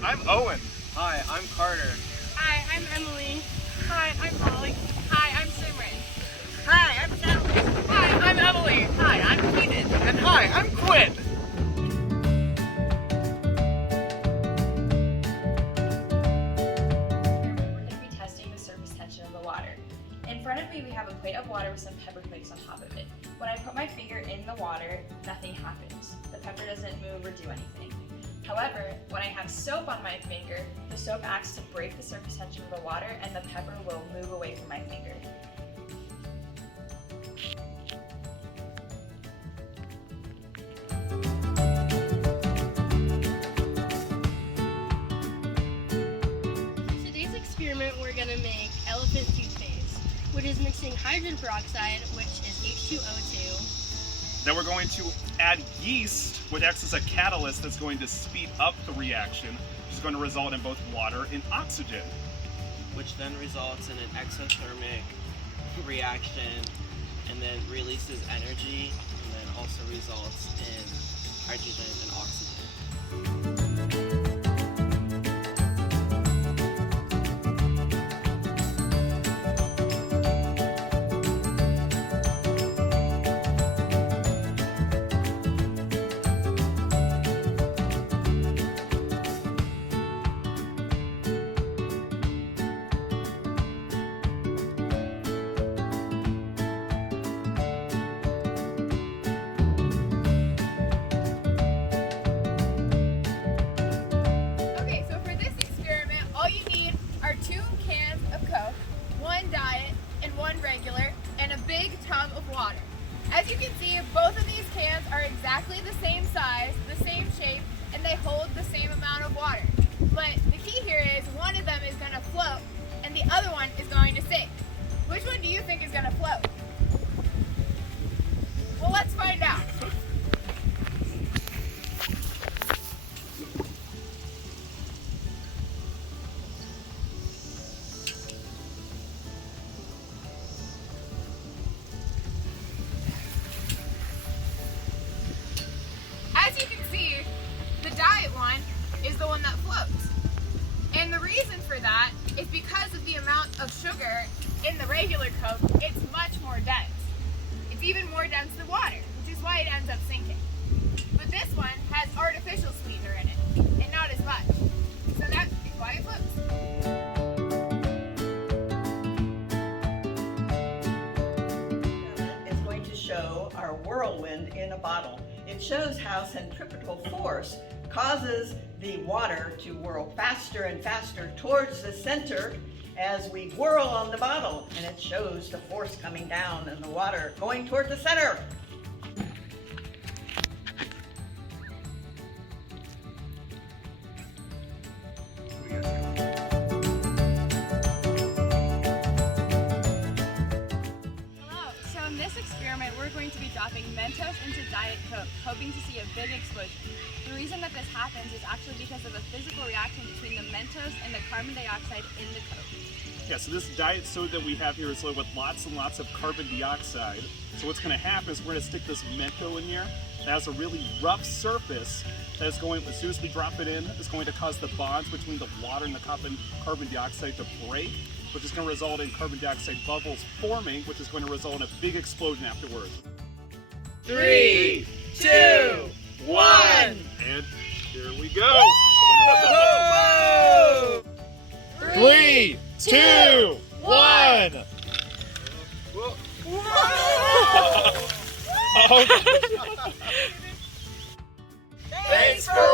Hi, I'm Owen. Hi, I'm Carter. Hi, I'm Emily. Hi, I'm Molly. Hi, I'm Simran. Hi, I'm Sally. Hi, I'm Emily. Hi, I'm Keenan. And hi, I'm Quinn. We're going to be testing the surface tension of the water. In front of me, we have a plate of water with some pepper flakes on top of it. When I put my finger in the water, nothing happens. The pepper doesn't move or do anything. However, when I have soap on my finger, the soap acts to break the surface tension of the water and the pepper will move away from my finger. Today's experiment, we're going to make elephant toothpaste, which is mixing hydrogen peroxide, which is H2O2. Then we're going to add yeast, which acts as a catalyst that's going to speed up the reaction, which is going to result in both water and oxygen. Which then results in an exothermic reaction and then releases energy and then also results in hydrogen and oxygen. Okay, so for this experiment, all you need are 2 cans of Coke, 1 diet and 1 regular, and a big tub of water. As you can see, both of these cans are exactly the same size, the same shape, and they hold the same amount of water. But the key here is one of them is going to float and the other one is going to sink. Which one do you think is going to float? Well, let's find out. As you can see, the diet one is the one that floats. And the reason for that is because of the amount of sugar in the regular Coke, it's much more dense. It's even more dense than water, which is why it ends up sinking. But this one has artificial sweetener in it, and not as much. So that is why it floats. It's going to show our whirlwind in a bottle. It shows how centripetal force causes the water to whirl faster and faster towards the center as we whirl on the bottle, and it shows the force coming down and the water going toward the center. Hello, so in this experiment we're going to be dropping Mentos into Diet Coke, hoping to see a big explosion. The reason that this happens is actually because of a physical reaction between the Mentos and the carbon dioxide in the Coke. Yeah, so this diet soda that we have here is loaded with lots and lots of carbon dioxide. So what's going to happen is we're going to stick this Mento in here that has a really rough surface that is going, as soon as we drop it in, it's going to cause the bonds between the water and the carbon dioxide to break, which is going to result in carbon dioxide bubbles forming, which is going to result in a big explosion afterwards. 3, 2, 1! And here we go! 3, 2, 1! Thanks for